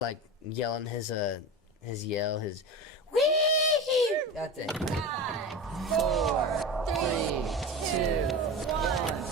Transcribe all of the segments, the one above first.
like yelling his yell, his wee. That's it. 5, 4, 3, 2, 1.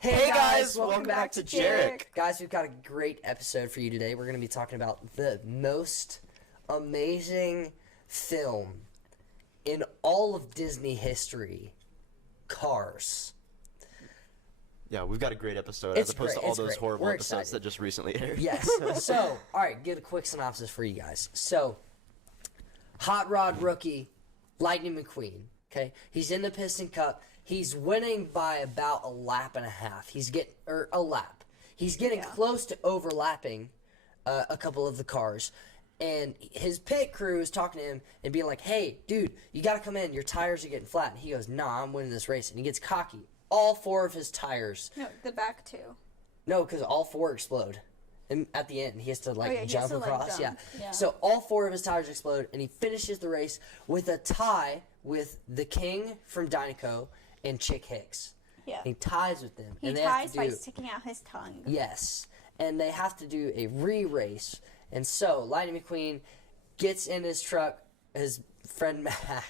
Hey guys, welcome back to JEREC. Guys, we've got a great episode for you today. We're going to be talking about the most amazing film in all of Disney history, Cars. Yeah, we've got a great episode It's as opposed great, to all it's those great. horrible We're episodes excited. that just recently aired. Yes. So, all right, get a quick synopsis for you guys. So, Hot Rod rookie, Lightning McQueen. Okay, he's in the Piston Cup. He's winning by about a lap and a half. He's getting close to overlapping a couple of the cars, and his pit crew is talking to him and being like, "Hey, dude, you got to come in. Your tires are getting flat." And he goes, "Nah, I'm winning this race." And he gets cocky. All four of his tires. No, the back two. No, because all four explode. And at the end, he has to jump across. Yeah. So all four of his tires explode, and he finishes the race with a tie with the King from Dynaco and Chick Hicks. Yeah. He ties with them. He and they ties have to by do, sticking out his tongue. Yes. And they have to do a re-race. And so Lightning McQueen gets in his truck. His friend Mac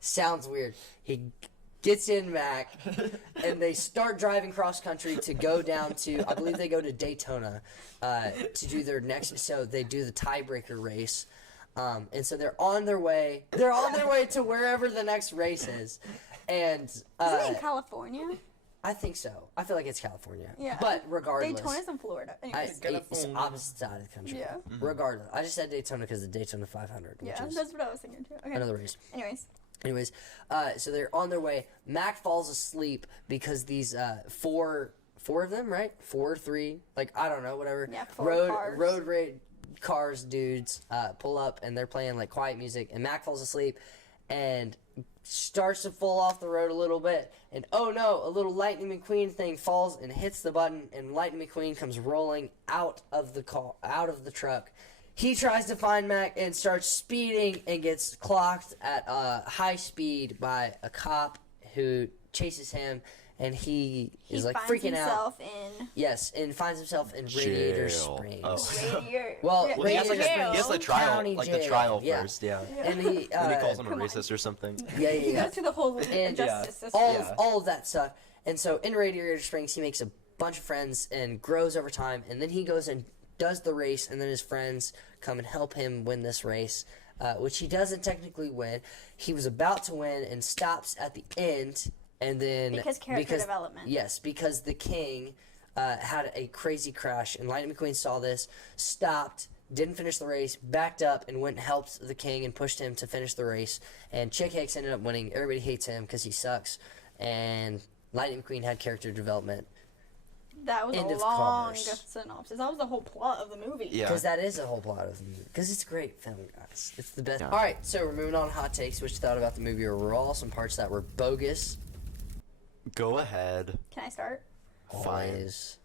sounds weird. He gets in Mac, and they start driving cross country to go down to, I believe they go to Daytona to do their next. So they do the tiebreaker race. And so they're on their way. They're on their way to wherever the next race is. And Isn't it in California? I think so. I feel like it's California. Yeah. But regardless, Daytona's in Florida. Anyways. it's opposite side of the country. Yeah. Regardless, I just said Daytona because the Daytona 500, which Yeah, is that's what I was thinking too. Okay. another race. Anyways. So they're on their way. Mac falls asleep because these four of them, right? 4, 3, I don't know, whatever. Yeah, four cars. Road raid cars dudes pull up, and they're playing quiet music, and Mac falls asleep and starts to fall off the road a little bit, and oh no, a little Lightning McQueen thing falls and hits the button, and Lightning McQueen comes rolling out of the truck. He tries to find Mac and starts speeding and gets clocked at high speed by a cop who chases him, and he is freaking out. Yes, and finds himself in Radiator Springs. Oh. Well, he has the trial, County the jail. trial Yeah. first, yeah. And he Then he calls him a racist or something. Yeah. He goes through the whole And justice system. all of that stuff. And so in Radiator Springs, he makes a bunch of friends and grows over time. And then he goes and does the race, and then his friends come and help him win this race, which he doesn't technically win. He was about to win and stops at the end, and then Because character development. Yes, because the King had a crazy crash, and Lightning McQueen saw this, stopped, didn't finish the race, backed up, and went and helped the King and pushed him to finish the race. And Chick Hicks ended up winning. Everybody hates him because he sucks. And Lightning McQueen had character development. That was End a of long Cars. synopsis. That was the whole plot of the movie. Yeah. Because that is the whole plot of the movie. Because it's a great film, guys. It's the best. Yeah. All right, so we're moving on to hot takes. What you thought about the movie overall? Some parts that were bogus. Go ahead. Can I start? Fine. Always.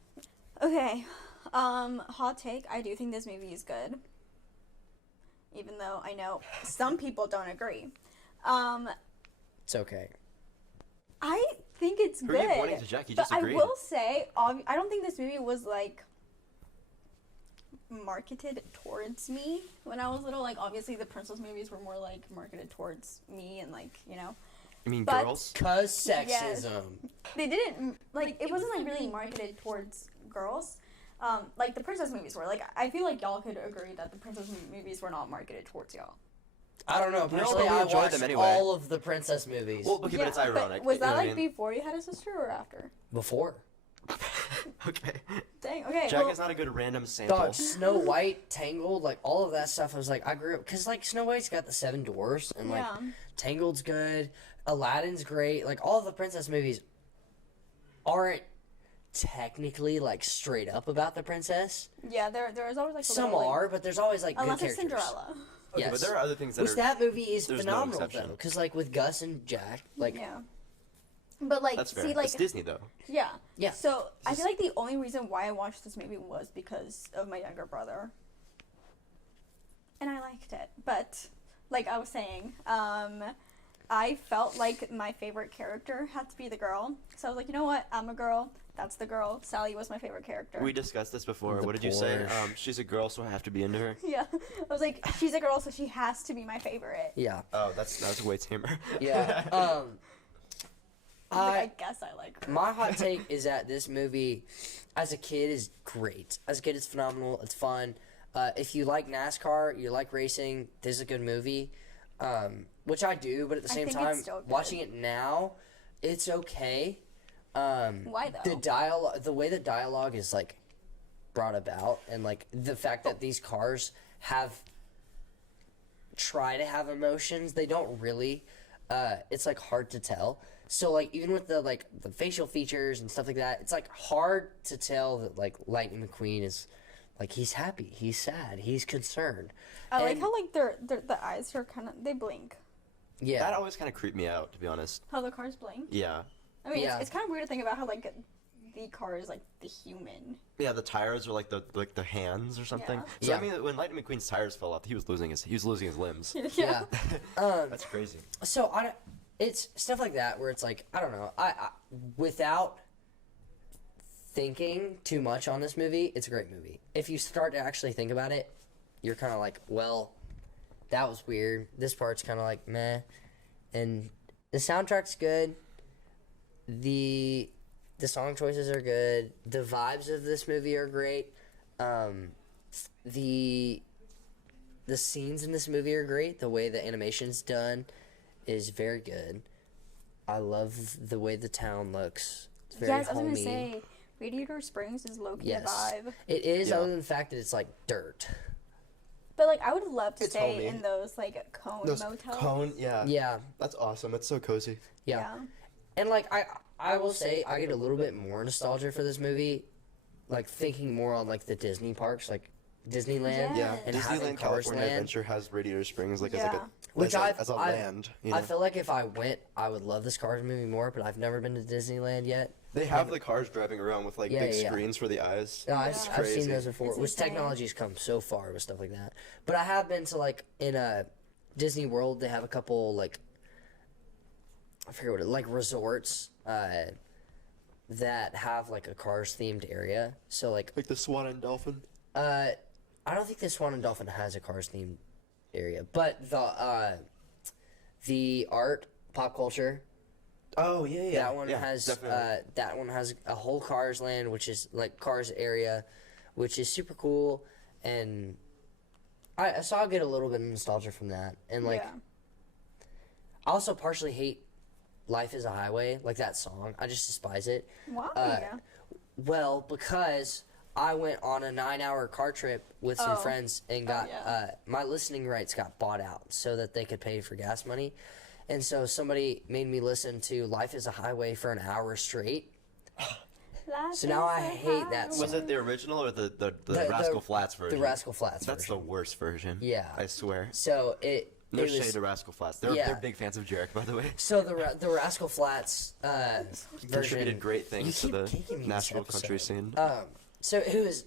Okay. Hot take. I do think this movie is good. Even though I know some people don't agree. It's okay. I think it's Who good. are you pointing to, Jack? You just but agreed. I will say, I don't think this movie was marketed towards me when I was little. Obviously the princess movies were more marketed towards me and You mean but- girls? Cause sexism. Yes. They didn't it wasn't really marketed towards girls. The princess movies were. I feel like y'all could agree that the princess movies were not marketed towards y'all. I don't know. No, Personally, but we I enjoyed watched them anyway. all of the princess movies. Well, okay, but it's ironic. Was you know that what I mean? before you had a sister or after? Before. Okay. Dang. Okay. Jack well, is not a good random sample. Dog, Snow White, Tangled, all of that stuff. I was I grew up because Snow White's got the 7 dwarfs, and Yeah. Tangled's good, Aladdin's great. All of the princess movies aren't technically straight up about the princess. Yeah, there was always a Some little, are, but there's always good unless it's characters. Cinderella. Okay, Yes. but there are other things that Which are... that movie is there's no phenomenal exception. though, because with Gus and Jack, Yeah. But That's fair. see, It's Disney, though. yeah. Yeah. So I feel the only reason why I watched this movie was because of my younger brother. but like I was saying, I felt like my favorite character had to be the girl. So I was like, you know what? I'm a girl. That's the girl. Sally was my favorite character. We discussed this before. The What did you say? Porsche. She's a girl, so I have to be into her. Yeah. I was like, she's a girl, so she has to be my favorite. Yeah. Oh, that's way tamer. Yeah. I guess I like her. My hot take is that this movie, as a kid, is great. As a kid, it's phenomenal. It's fun. If you like NASCAR, you like racing, this is a good movie. Which I do, but at the I same think time, it's still good. watching it now, it's okay. Why though? The way the dialogue is like brought about, and like the fact that these cars try to have emotions, they don't really. It's like hard to tell. So like even with the facial features and stuff like that, it's like hard to tell that like Lightning McQueen is like he's happy, he's sad, he's concerned. I like how like the eyes are kind of they blink. Yeah. That always kind of creeped me out, to be honest. How the cars blink. Yeah. I mean, Yeah. it's kind of weird to think about how like the car is like the human. Yeah, the tires are like the hands or something. Yeah. So Yeah. I mean, when Lightning McQueen's tires fell off, he was losing his limbs. Yeah. That's crazy. So it's stuff like that where it's like I don't know. I without thinking too much on this movie, it's a great movie. If you start to actually think about it, you're kind of like, well, that was weird. This part's kind of like meh, and the soundtrack's good. The song choices are good. The vibes of this movie are great. The scenes in this movie are great. The way the animation's done is very good. I love the way the town looks. It's very Yes, I was homey. gonna say Radiator Springs is low-key Yes, vibe. it is. Yeah. Other than the fact that it's like dirt. But like I would love to It's stay homey. in those like cone motels. yeah. Yeah, That's awesome. It's so cozy. yeah. And like I will say I get a little bit more nostalgia for this movie, like thinking more on like the Disney parks, like Disneyland. Yeah. And having Disneyland Cars California Land. Adventure has Radiator Springs like Yeah. Which as a I land. You know? I feel like if I went, I would love this Cars movie more. But I've never been to Disneyland yet. They have the cars driving around with like Yeah, big yeah. screens for the eyes. No, Yeah. I've seen crazy. those before. It's Which insane. technology's come so far with stuff like that. But I have been to like in Disney World. They have a couple like I forget what like resorts that have like a Cars themed area. So like Like the Swan and Dolphin. I don't think the Swan and Dolphin has a Cars themed area, but the art pop culture. Oh yeah, That one has definitely. a whole Cars land, which is like Cars area, which is super cool, and I saw I get a little bit of nostalgia from that, and like Yeah. I also partially hate "Life Is a Highway," like that song. I just despise it. Why? Well, because I went on a 9-hour car trip with some Oh. friends and got yeah. my listening rights got bought out so that they could pay for gas money. And so somebody made me listen to Life is a Highway for an hour straight. Life So now is I a hate that highway. Was it the original or the The- Rascal Flats The version? Rascal Flats That's version. the worst version. Yeah. I swear. So it No was, shade to Rascal Flats. They're Yeah. they're big fans of JEREC, by the way. So the Rascal Flats version Contributed great things to keep the kicking me this national country episode. scene. So it was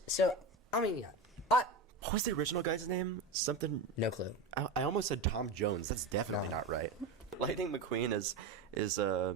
I mean yeah. What was the original guy's name? Something. No clue. I almost said Tom Jones. That's definitely No. not right. Lightning McQueen is a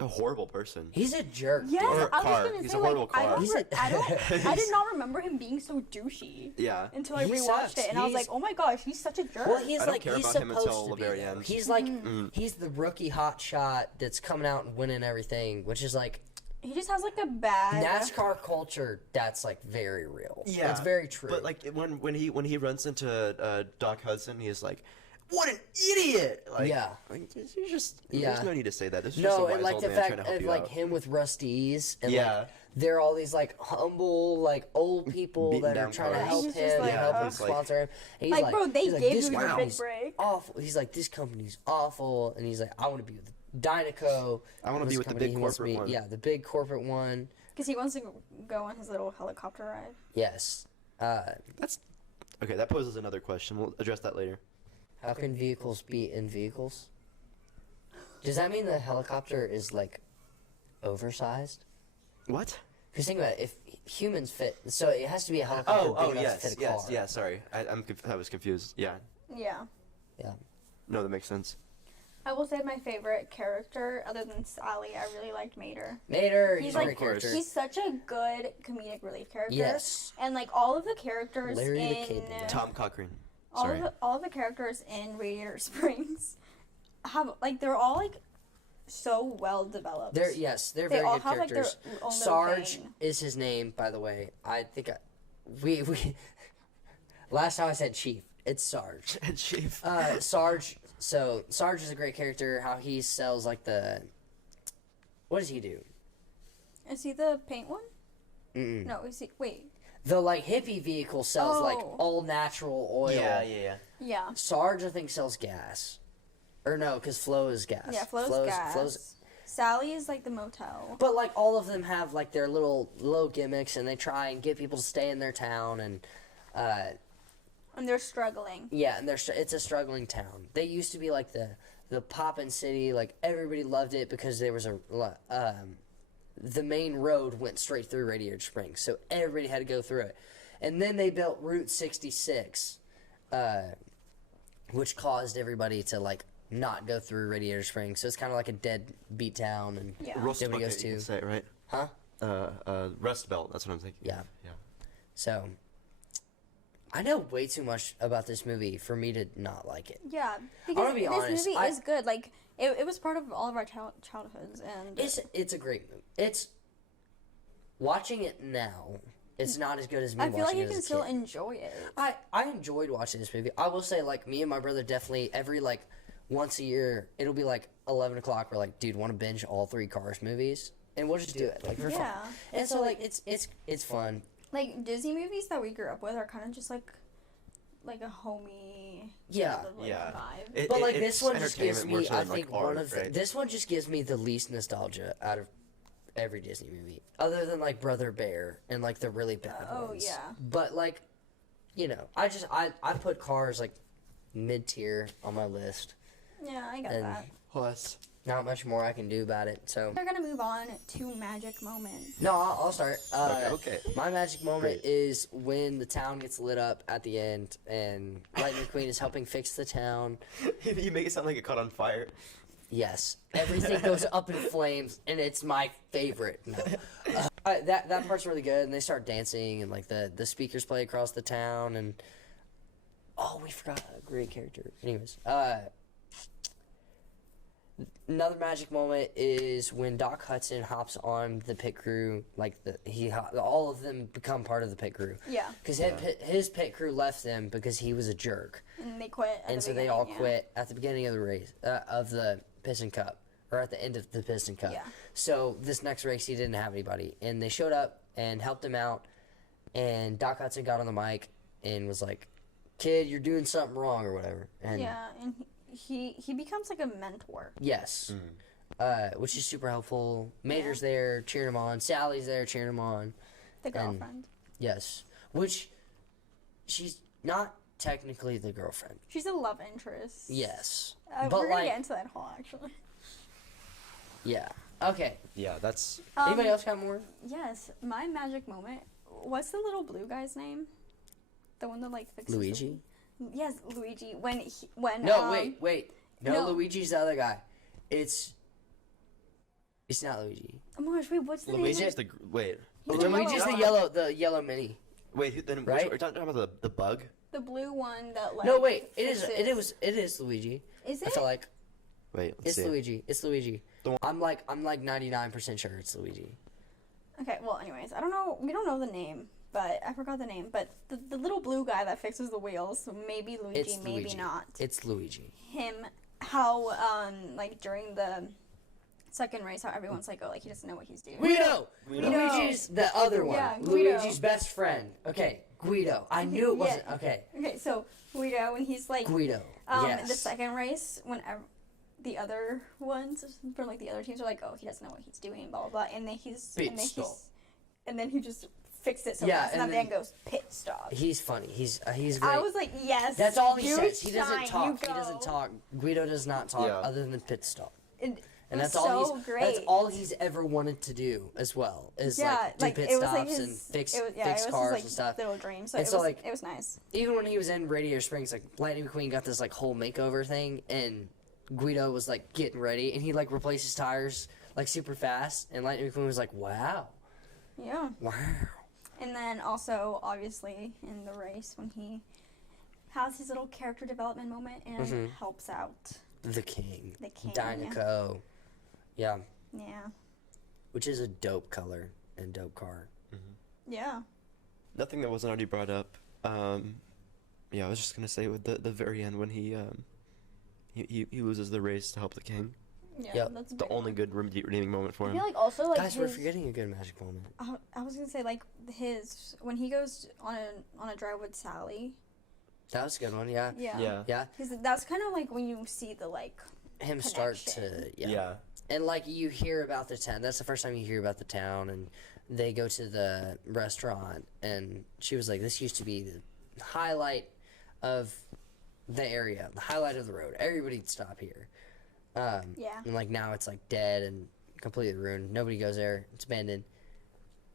horrible person. He's a jerk. Yes, Or I was car. gonna He's say a horrible like I car. don't, He's re- a- I don't, I did not remember him being so douchey Yeah. until I He rewatched sucks. it, and I was He's- like, oh my gosh, he's such a jerk. Well, he's I don't like care he's about him supposed until to the be. very though. end. He's like he's the rookie hot shot that's coming out and winning everything, which is like He just has like a bad NASCAR culture. That's like very real. Yeah, it's very true. But like when he runs into Doc Hudson, he's like, "What an idiot!" Like, Yeah. like, you just Yeah. there's no need to say that. This is just a no, wise and like old the man fact trying to help of you like out. him with Rusty's and Yeah. like they're all these like humble like old people Beaten that are down trying to cars. help He's him just and like, help him he's like- sponsor him. And he's Like, bro, they he's like, gave this you your big company's break. awful. He's like, this company's awful, and he's like, I want to be with Dynaco. I wanna be This with the company big he wants to corporate be- one. Yeah, the big corporate one. because he wants to go on his little helicopter ride. Yes. That's okay. That poses another question. We'll address that later. How can vehicles be in vehicles? Does that mean the helicopter is like oversized? What? Because think about it, if humans fit. So it has to be a helicopter Oh, big enough to yes, fit a car. yeah, sorry. I was confused. Yeah. Yeah. Yeah. No, that makes sense. I will say my favorite character, other than Sally, I really liked Mater. Mater, He's he's like- a great character. He's such a good comedic relief character. Yes. And like all of the characters Larry the in Kid in that. Tom Cochran. all Sorry. of the characters in Radiator Springs have like they're all like so well developed. They're they very all good have characters. like their own little Sarge thing. is his name, by the way. I think we last time I said Chief. It's Sarge. Chief. Sarge. So Sarge is a great character. How he sells like the. What does he do? Is he the paint one? Mm-mm. No, is he? Wait. The like hippie vehicle sells like Oh. all natural oil. Yeah. Yeah. Sarge I think sells gas. Or no, because Flo is gas. Yeah, Flo's gas. Sally is like the motel. But like all of them have like their little gimmicks, and they try and get people to stay in their town, and And they're struggling. yeah, and it's a struggling town. They used to be like the poppin' city, like everybody loved it because there was the main road went straight through Radiator Springs, so everybody had to go through it. And then they built Route 66, which caused everybody to like not go through Radiator Springs. So it's kind of like a dead beat town, and Yeah. Rust nobody Bucket, goes you to. can say it, right? Huh? Rust Belt, that's what I'm thinking. Yeah. Yeah. So I know way too much about this movie for me to not like it. Yeah, I'm because gonna be this honest, movie I- is good. Like it was part of all of our childhoods, and It's a great movie. It's watching it now. It's not as good as me I feel like watching you it can as a still kid. enjoy it. I enjoyed watching this movie. I will say, like, me and my brother definitely every like once a year it'll be like 11 o'clock. We're like, dude, want to binge all 3 Cars movies, and we'll just do it like for fun. Yeah. And so like it's fun. Like Disney movies that we grew up with are kind of just like a homey Yeah. sort of, like, Yeah. vibe. But like It's this one just gives entertainment more me, so I than, like, think one art, of right? this one just gives me the least nostalgia out of every Disney movie, other than like Brother Bear and like the really bad Oh, ones. yeah. But like, you know, I put Cars like mid tier on my list. Yeah, I get And- that. Plus. Not much more I can do about it. So We're gonna move on to magic moment. no, I'll start. Okay. My magic moment Great. is when the town gets lit up at the end, and Lightning McQueen is helping fix the town. You make it sound like it caught on fire. Yes, everything goes up in flames, and it's my favorite. No. That part's really good, and they start dancing, and like the speakers play across the town, and oh, we forgot a great character. Anyways, another magic moment is when Doc Hudson hops on the pit crew. Like all of them become part of the pit crew. Yeah, Because his pit crew left them because he was a jerk. and they quit. At And the so they all beginning, quit at the beginning of the race of the Piston Cup, or at the end of the Piston Cup. Yeah. So this next race he didn't have anybody, and they showed up and helped him out. And Doc Hudson got on the mic and was like, "Kid, you're doing something wrong," or whatever. And Yeah, and he becomes like a mentor. yes, which is super helpful. Mater's Yeah. there cheering him on. Sally's there cheering him on. The girlfriend. Yes, which she's not technically the girlfriend. She's a love interest. Yes, We're but gonna like get into that whole actually. yeah. Okay. Yeah, that's. Anybody else got more? Yes, my magic moment. What's the little blue guy's name? The one that like fixes the- Luigi? Yes, Luigi. When No, wait. No, no. Luigi's the other guy. It's not Luigi. Oh my gosh, wait, what's the Luigi's name? the. Wait. He's Oh, the Luigi's yellow the yellow mini. Wait, who, then Right? are you talking about the bug? The blue one that like. No, wait. It fixes- is Luigi. Is I it? feel like Wait, let's it's see. Luigi. It's Luigi. The one- I'm like 99% sure it's Luigi. Okay, well, anyways, I don't know. We don't know the name, but I forgot the name. But the little blue guy that fixes the wheels, so maybe Luigi, It's maybe Luigi. not. It's Luigi. Him, how like during the second race, how everyone's like, oh, like he doesn't know what he's doing. Guido. Guido. Luigi's the other one. Yeah, Guido. Luigi's best friend. Okay, Guido. I knew it Yeah. wasn't. Okay, Okay, so Guido, and he's like, Guido. Yes. the second race, whenever the other ones from like the other teams are like, oh, he doesn't know what he's doing, blah blah blah, and then and then he just fixed it so Yeah, fast, and and then then- goes pit stop. He's funny. He's great. I was like, yes. That's all he you says. He shine, doesn't talk. you He doesn't go. talk. Guido does not talk Yeah. other than pit stop. And And It was that's all so that's great. all he's ever wanted to do as well. Is Yeah, like do pit it was stops like his, and fix it was, yeah, fix it was cars his, like, and stuff. little dream. So, And it so, was like, it was nice. Even when he was in Radiator Springs, like Lightning McQueen got this like whole makeover thing, and Guido was like getting ready, and he like replaced his tires like super fast, and Lightning McQueen was like, "Wow, Yeah. wow." And then also, obviously, in the race when he has his little character development moment and helps out The King, the king. Dynaco, yeah, Yeah. which is a dope color and dope car. Yeah. Nothing that wasn't already brought up. Yeah, I was just gonna say with the very end when he loses the race to help the king. Yeah. Yep. That's a The big only one. good redeeming moment for I him. feel like also like Guys, we're his, forgetting a good magic moment. I was gonna say like his when he goes on a drive with Sally. That was a good one, yeah. Yeah. Yeah, Because that's kind of like when you see the like. him start to, Connection. yeah. And like you hear about the town. That's the first time you hear about the town, and they go to the restaurant, and she was like, "This used to be the highlight of the area, the highlight of the road. Everybody'd stop here." Yeah. And like now it's like dead and completely ruined. Nobody goes there. It's abandoned.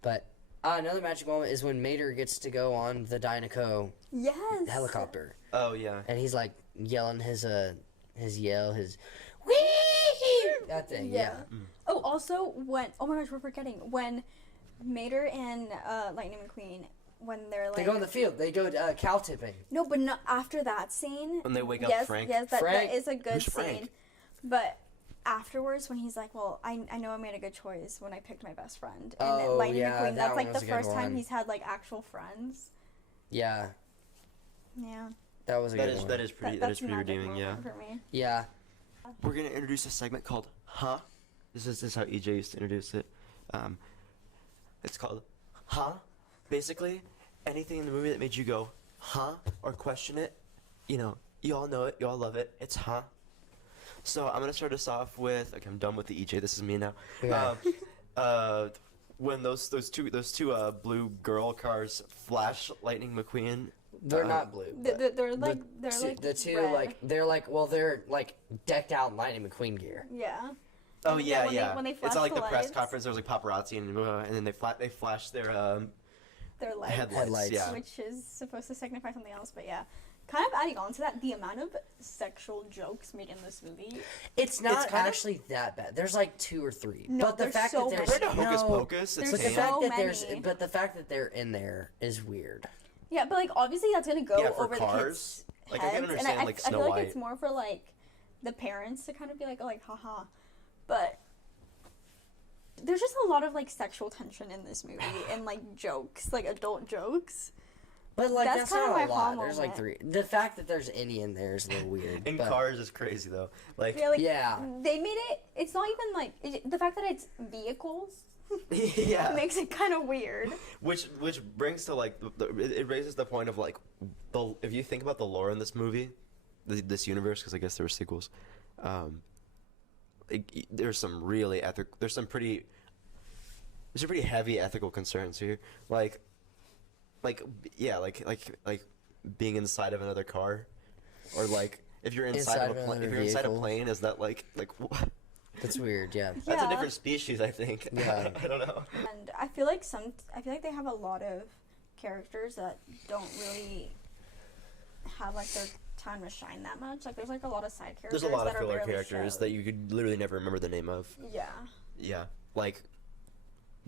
But another magic moment is when Mater gets to go on the Dynaco Yes. helicopter, Oh yeah. and he's like yelling his yell, his wee, that thing. Yeah. Oh, also when oh my gosh, we're forgetting when Mater and Lightning McQueen when they're like They go in the field. They go cow tipping. no, but not after that scene. When they wake up yes, Frank. Yes, that Frank? is a good Who's scene. Frank? But afterwards, when he's like, "Well, I know I made a good choice when I picked my best friend," and Oh, Lightning yeah, McQueen, that that's one like was the a good first time one. he's had like actual friends. Yeah, Yeah, that was a That good is one. that is pretty that's a pretty magic redeeming. Yeah. moment for me. Yeah. We're gonna introduce a segment called "Huh." This is how EJ used to introduce it. It's called "Huh." Basically, anything in the movie that made you go "Huh" or question it, you all know it, you all love it. It's "Huh." So I'm gonna start us off with. Okay, I'm done with the EJ. This is me now. Okay. When those two blue girl cars flash Lightning McQueen. They're not blue. but They're like they're like the two red. like they're like decked out in Lightning McQueen gear. Yeah. Oh Yeah, yeah, when they it's flash not like the the press lights. conference. There was like paparazzi and then they flash their They're like headlights. Yeah. which is supposed to signify something else, but yeah. Kind of adding on to that, the amount of sexual jokes made in this movie. It's not kind of- actually that bad. There's like 2 or 3. No, but the there's fact so that there's Compared to Hocus no, Pocus, it's There's but the tame. fact so that there's many. but the fact that they're in there is weird. Yeah, but like obviously that's gonna go Yeah, for over cars. the kids' Like, I can heads, understand, and like, I Snow feel like White. it's more for like the parents to kind of be like, oh, like haha, but there's just a lot of like sexual tension in this movie and like jokes, like adult jokes. But like That's that's, kinda not my a lot. hall There's like moment. 3. The fact that there's any in there is a little weird. In but cars is crazy though. Like Yeah, like Yeah. they made it. It's not even like the fact that it's vehicles yeah, makes it kind of weird. which brings to like it raises the point of like if you think about the lore in this movie, this universe, because I guess there were sequels. There's some really there's some pretty heavy ethical concerns here. Like being inside of another car, or like if you're inside of a plane. If you're inside a vehicle. plane, is that like what? That's weird, yeah. That's a Yeah. different species, I think. Yeah. I don't know. And I feel like they have a lot of characters that don't really have like their time to shine that much. Like there's like a lot of side characters. There's a lot that of are filler barely characters showed. that you could literally never remember the name of. Yeah. Yeah, like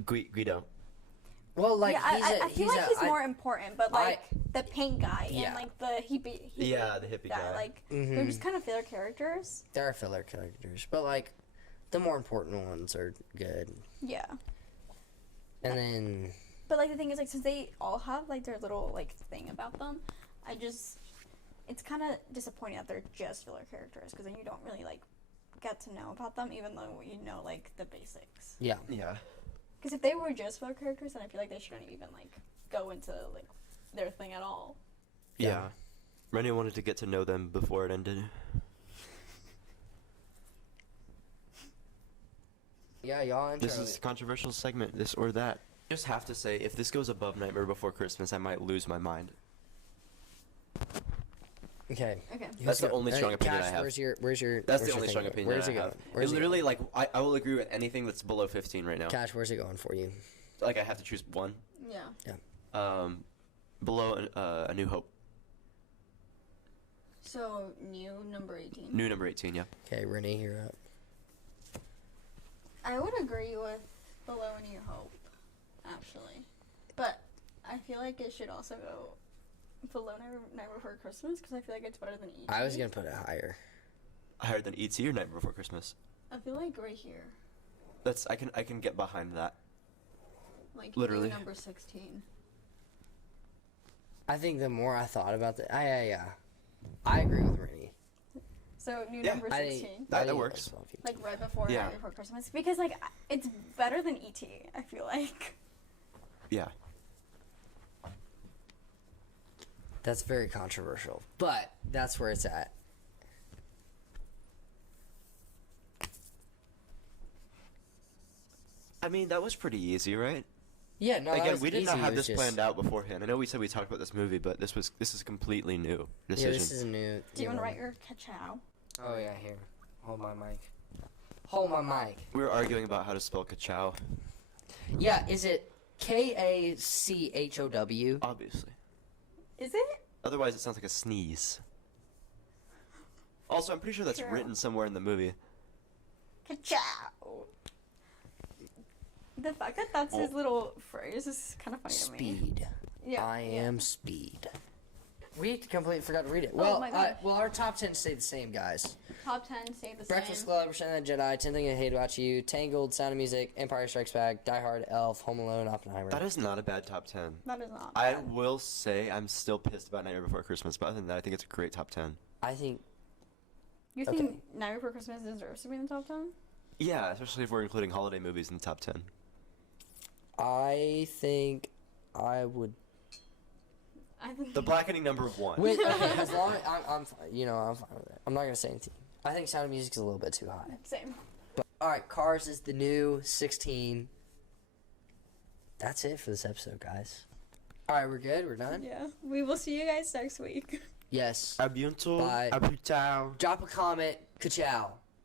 Guido. Well, like yeah, I feel like he's I- more important, but like the paint guy Yeah. and like the hippie Yeah, the hippie guy. like they're just kind of filler characters. There are filler characters, but like the more important ones are good. Yeah. And then But like the thing is like since they all have like their little like thing about them, it's kind of disappointing that they're just filler characters because then you don't really like get to know about them even though you know like the basics. yeah. Yeah. Because if they were just filler characters, then I feel like they shouldn't even like go into like their thing at all. Yeah. Rennie wanted to get to know them before it ended. Yeah, y'all intro This is it. a controversial segment, this or that. Just have to say, if this goes above Nightmare Before Christmas, I might lose my mind. Okay. Okay. That's the only strong opinion Cash, I have. Where's your? That's where's the your only thing strong going? opinion Where's that it I going? have. Where's It it literally, like, I will agree with anything that's below 15 right now. Cash, where's it going for you? Like, I have to choose one. Yeah. Below A New Hope. So new number 18. New number 18, yeah. Okay, Renee, you're up. I would agree with Below a New Hope, actually, but I feel like it should also go below Night Before Christmas because I feel like it's better than E.T. I was gonna put it higher. Higher than E.T. or Night Before Christmas? I feel like right here, That's I can get behind that. like Literally. new number 16. I think the more I thought about that, yeah. I agree with Renee. So new Yeah. number I 16. think That that's works. well, if you- Like right before Yeah. Night Before Christmas because like it's better than E.T. I feel like. Yeah. That's very controversial, but that's where it's at. I mean, that was pretty easy, right? Yeah, no. that Again, was we did easy. not It have was this planned out beforehand. I know we said we talked about this movie, but this is completely new decision. Yeah, this is a new. Do you want to one. write your ka-chow? Oh yeah, here. Hold my mic. Hold my mic. We were arguing about how to spell ka-chow. Yeah, is it Kachow? Obviously. Is it? Otherwise, it sounds like a sneeze. Also, I'm pretty sure that's True. written somewhere in the movie. Ka-chow. The fact that that's his little phrase is kind of funny to me. Speed. Yeah. I yeah. am speed. We completely forgot to read it. Oh Well, my God. well, our top 10 stay the same, guys. Top 10 stay the Breakfast same. Club, Return of the Jedi, 10 Things I Hate About You, Tangled, Sound of Music, Empire Strikes Back, Die Hard, Elf, Home Alone, Oppenheimer. That is not a bad top 10. That is not I bad. will say I'm still pissed about Nightmare Before Christmas, but other than that, I think it's a great top 10. I think. You okay. think Night Before Christmas deserves to be in the top 10? Yeah, especially if we're including holiday movies in the top 10. I think I would. I think The blackening number 1. Wait, okay, as long as I'm fine with it. I'm not gonna say anything. I think Sound of Music is a little bit too high. Same. All right, Cars is the new 16. That's it for this episode, guys. All right, we're good. We're done. Yeah. We will see you guys next week. Yes. A bientôt. Bye. A plus tard. Drop a comment. Ka-chow.